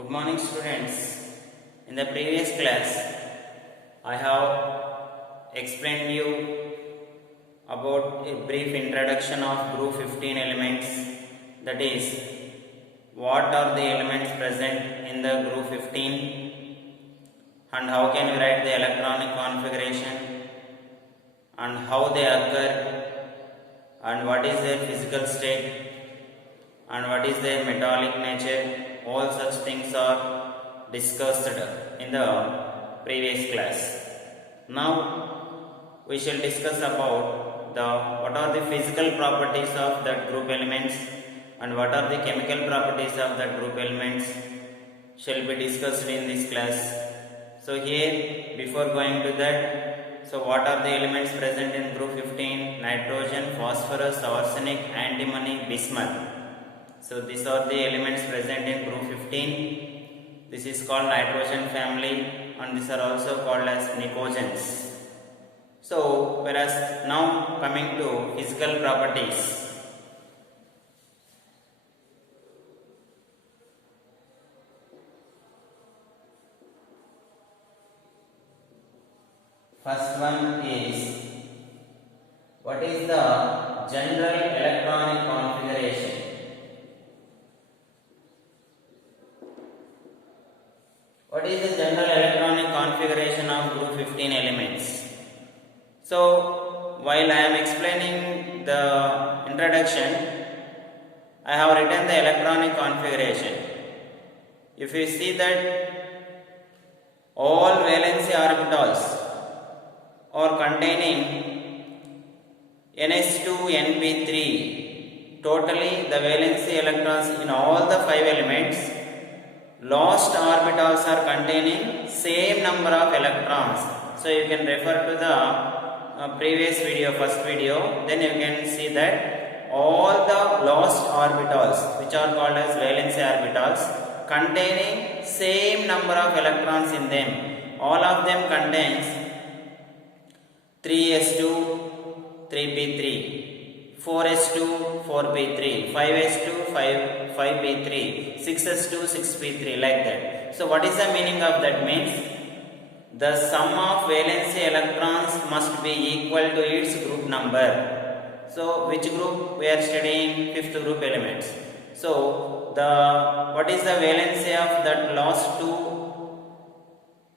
Good morning students. In the previous class I have explained you about a brief introduction of group 15 elements, that is what are the elements present in the group 15 and how can we write the electronic configuration and how they occur and what is their physical state and what is their metallic nature. All such things are discussed in the previous class. Now we shall discuss about what are the physical properties of that group elements and what are the chemical properties of that group elements shall be discussed in this class. So here, before going to that, so what are the elements present in group 15? Nitrogen, phosphorus, arsenic, antimony, bismuth. So these are the elements present in group 15. This is called nitrogen family and these are also called as nicogens. So whereas now coming to physical properties. First one is, what is the general electronic configuration? What is the general electronic configuration of group 15 elements? So while I am explaining the introduction, I have written the electronic configuration. If you see that all valency orbitals are containing NH2 NP3, totally the valency electrons in all the 5 elements, last orbitals are containing same number of electrons. So you can refer to the previous video, first video, then you can see that all the last orbitals, which are called as valency orbitals, containing same number of electrons in them. All of them contains 3s2 3p3, 4s2 4p3, 5s2 5p3, 6s2 6p3, like that. So what is the meaning of that? Means the sum of valency electrons must be equal to its group number. So which group we are studying? Fifth group elements. So what is the valency of that last two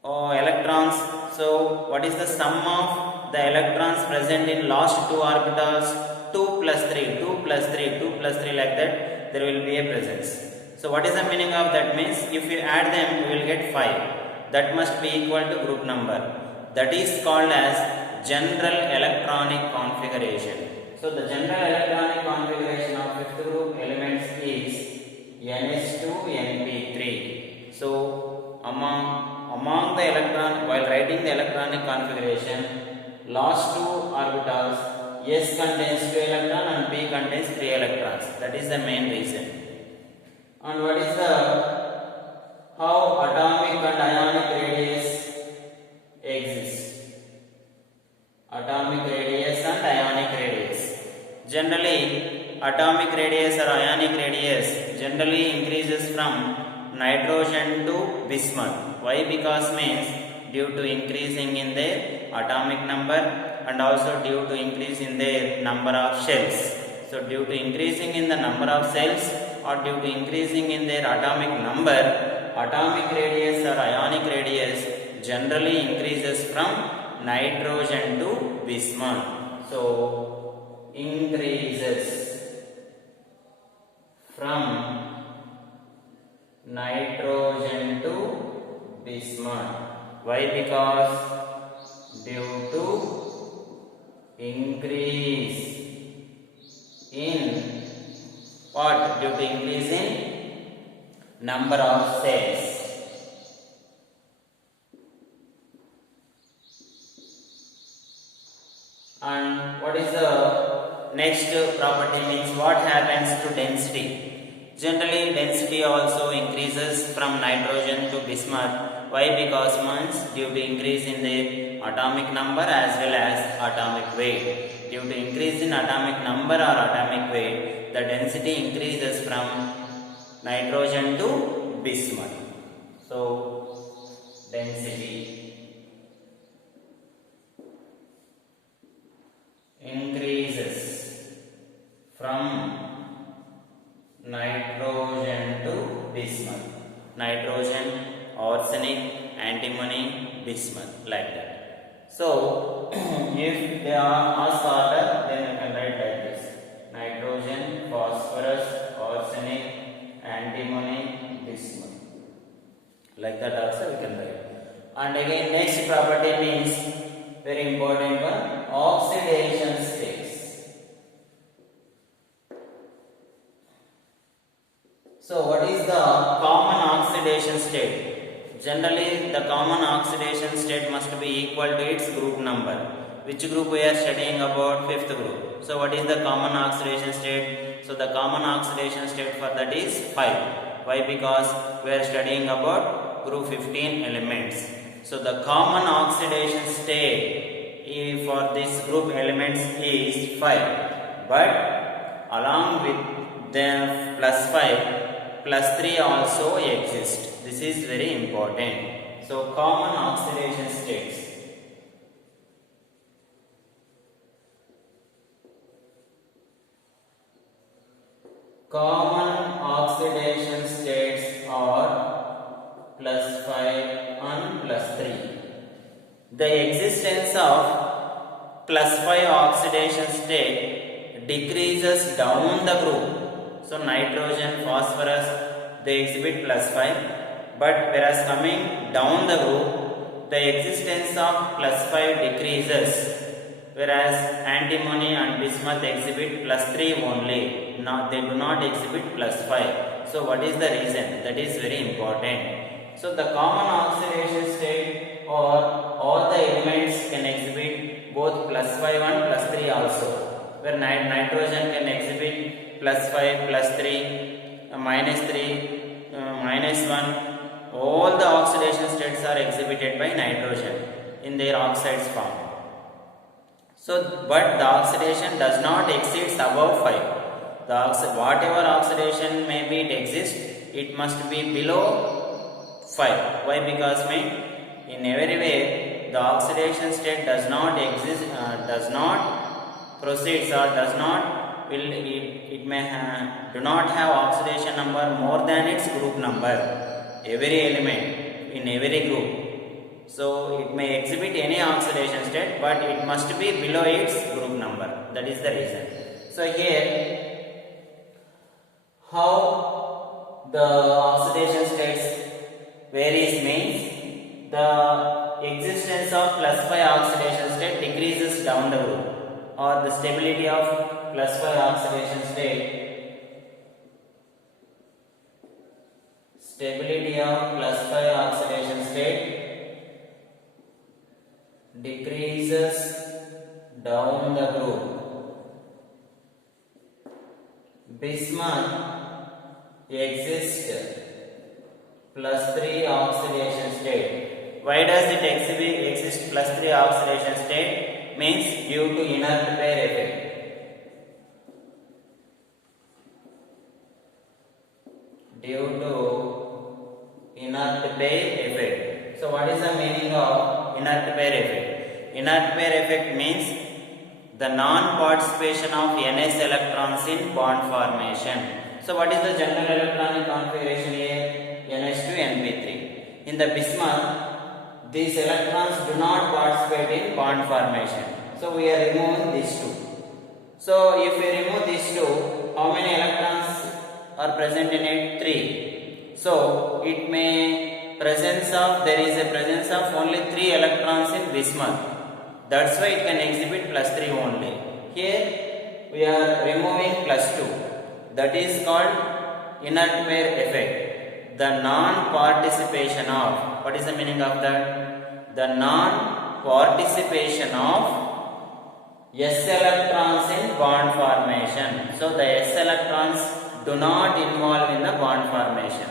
electrons? So what is the sum of the electrons present in last two orbitals? 2 plus 3, 2 plus 3, 2 plus 3, like that there will be a presence. So what is the meaning of that? Means if you add them you will get 5. That must be equal to group number. That is called as general electronic configuration. So the general electronic configuration of fifth group elements is NH2 NP3. So among the electron, while writing the electronic configuration, last two orbitals, S contains 2 electrons and P contains 3 electrons. That is the main reason. And what is how atomic and ionic radius exists? Atomic radius and ionic radius. Generally, atomic radius or ionic radius generally increases from nitrogen to bismuth. Why? Because means due to increasing in their atomic number and also due to increase in their number of shells. So due to increasing in the number of cells or due to increasing in their atomic number, atomic radius or ionic radius generally increases from nitrogen to bismuth. So increases from nitrogen to bismuth. Why? Because due to increase in what? Due to increase in number of cells. And what is the next property? Means what happens to density? Generally density also increases from nitrogen to bismuth. Why? Because means due to increase in the atomic number as well as atomic weight. Due to increase in atomic number or atomic weight, the density increases from nitrogen to bismuth. So density increases from nitrogen to bismuth. Nitrogen, arsenic, antimony, bismuth, like that. So if they are asked order, then we can write like this: nitrogen, phosphorus, arsenic, antimony, bismuth. Like that also we can write. And again, next property means very important one, oxidation states. So what is the common oxidation state? Generally the common oxidation state must be equal to its group number. Which group we are studying about? Fifth group. So what is the common oxidation state? So the common oxidation state for that is 5. Why? Because we are studying about group 15 elements. So the common oxidation state for this group elements is 5. But along with them plus 5, plus 3 also exist. This is very important. So common oxidation states. Common oxidation states are plus 5 and plus 3. The existence of plus 5 oxidation state decreases down the group. So nitrogen, phosphorus, they exhibit plus 5, but whereas coming down the group, the existence of plus 5 decreases, whereas antimony and bismuth exhibit plus 3 only. Now they do not exhibit plus 5. So what is the reason? That is very important. So the common oxidation state, or all the elements can exhibit both plus 5 and plus 3 also, where nitrogen can exhibit plus 5, plus 3, minus 3, minus 1. All the oxidation states are exhibited by nitrogen in their oxides form. So, but the oxidation does not exceed above 5. Whatever oxidation may be it exists, it must be below 5. Why? Because in every way the oxidation state does not exist, does not proceeds, or does not it may do not have oxidation number more than its group number. Every element in every group, so it may exhibit any oxidation state, but it must be below its group number. That is the reason. So here, how the oxidation states varies means the existence of plus 5 oxidation state decreases down the group, or the stability of plus 5 oxidation state, decreases down the group. Bismuth exists plus 3 oxidation state. Why does it exist plus 3 oxidation state? Means due to inert pair effect. Due to inert pair effect. So what is the meaning of inert pair effect? Inert pair effect means the non-participation of ns electrons in bond formation. So what is the general electronic configuration here? NH2 NP3. In the bismuth, these electrons do not participate in bond formation. So we are removing these two. So if we remove these two, how many electrons are present in it? 3. So it may there is a presence of only 3 electrons in bismuth. That's why it can exhibit plus 3 only. Here we are removing plus 2. That is called inert pair effect. The non-participation of, what is the meaning of that? The non-participation of s electrons in bond formation. So the s electrons do not involve in the bond formation.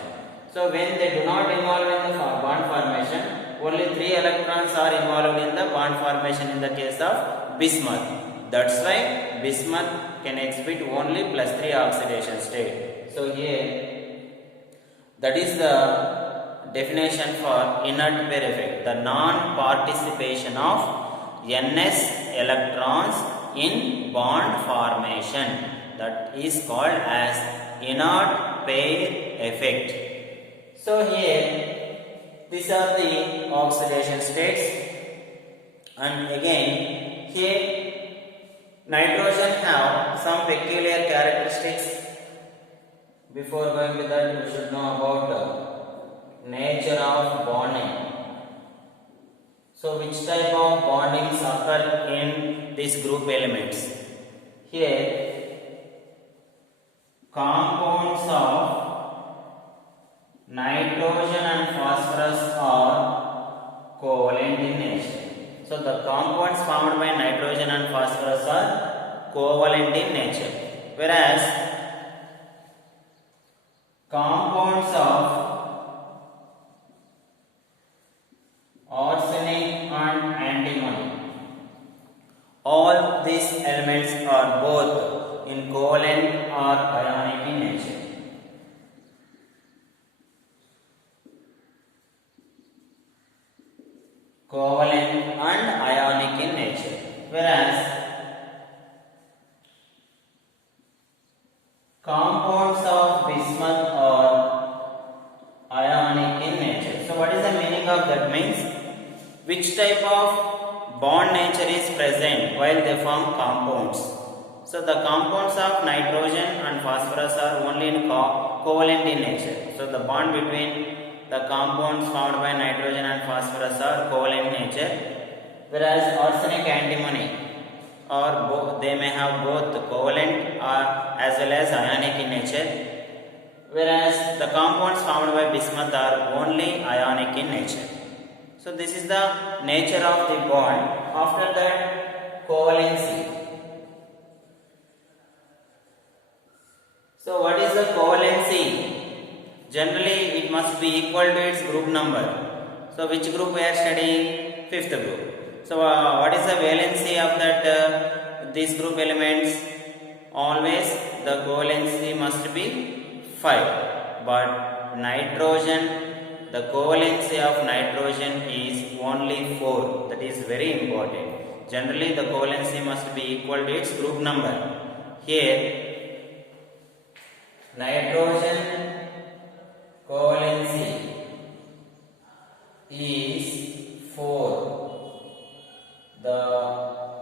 So when they do not involve in the bond formation, only 3 electrons are involved in the bond formation in the case of bismuth. That's why bismuth can exhibit only plus 3 oxidation state. So here, that is the definition for inert pair effect, the non-participation of ns electrons in bond formation, that is called as inert pair effect. So here these are the oxidation states, and again here nitrogen have some peculiar characteristics. Before going to that, we should know about nature of bonding. So which type of bondings occur in these group elements? Here compounds of nitrogen and phosphorus are covalent in nature. So the compounds formed by nitrogen and phosphorus are covalent in nature, whereas compounds of arsenic and antimony, all these elements are both in covalent or ionic in nature. Covalent and ionic in nature, whereas compounds of bismuth are ionic in nature. So what is the meaning of that? Means which type of bond nature is present while they form compounds. So the compounds of nitrogen and phosphorus are only in covalent in nature. So the bond between the compounds formed by nitrogen and phosphorus are covalent in nature, whereas arsenic antimony or they may have both covalent or as well as ionic in nature, whereas the compounds formed by bismuth are only ionic in nature. So this is the nature of the bond. After that, covalency. So what is the covalency? Generally it must be equal to its group number. So which group we are studying? Fifth group. So what is the valency of that these group elements? Always the covalency must be 5, but nitrogen, the covalency of nitrogen is only 4. That is very important. Generally the covalency must be equal to its group number. Here nitrogen covalency is 4. The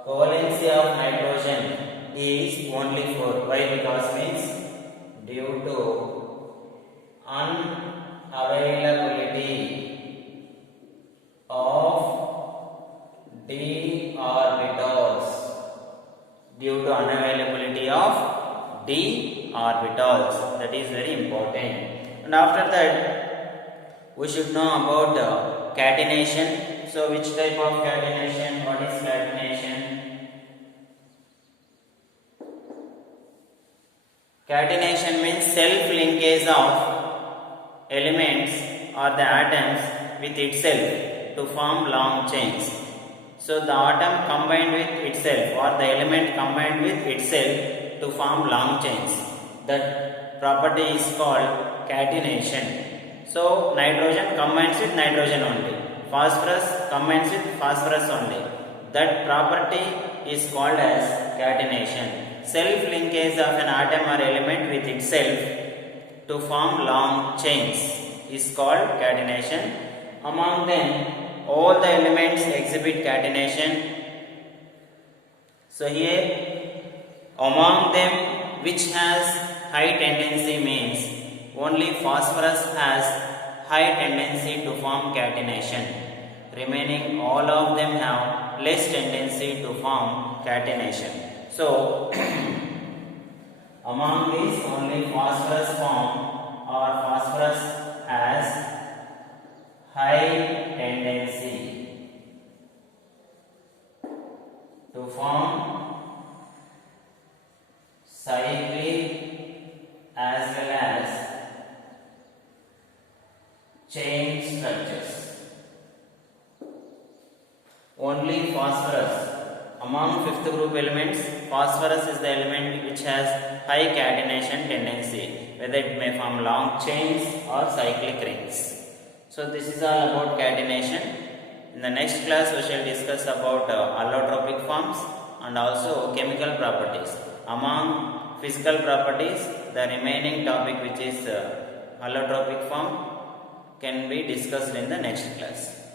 covalency of nitrogen is only 4. Why? Because means due to unavailability of d orbitals. Due to unavailability of d orbitals. That is very important. And after that, we should know about catenation. So which type of catenation? What is catenation? Catenation means self-linkage of elements or the atoms with itself to form long chains. So the atom combined with itself or the element combined with itself to form long chains. That property is called catenation. So nitrogen combines with nitrogen only. Phosphorus combines with phosphorus only. That property is called as catenation. Self-linkage of an atom or element with itself to form long chains is called catenation. Among them, all the elements exhibit catenation. So here, among them which has high tendency means only phosphorus has high tendency to form catenation. Remaining all of them have less tendency to form catenation. So among these only phosphorus form or phosphorus has high tendency to form cyclic as well as chain structures. Only phosphorus. Among fifth group elements, phosphorus is the element which has high catenation tendency, whether it may form long chains or cyclic rings. So this is all about catenation. In the next class we shall discuss about allotropic forms and also chemical properties. Among physical properties, the remaining topic, which is allotropic form, can be discussed in the next class.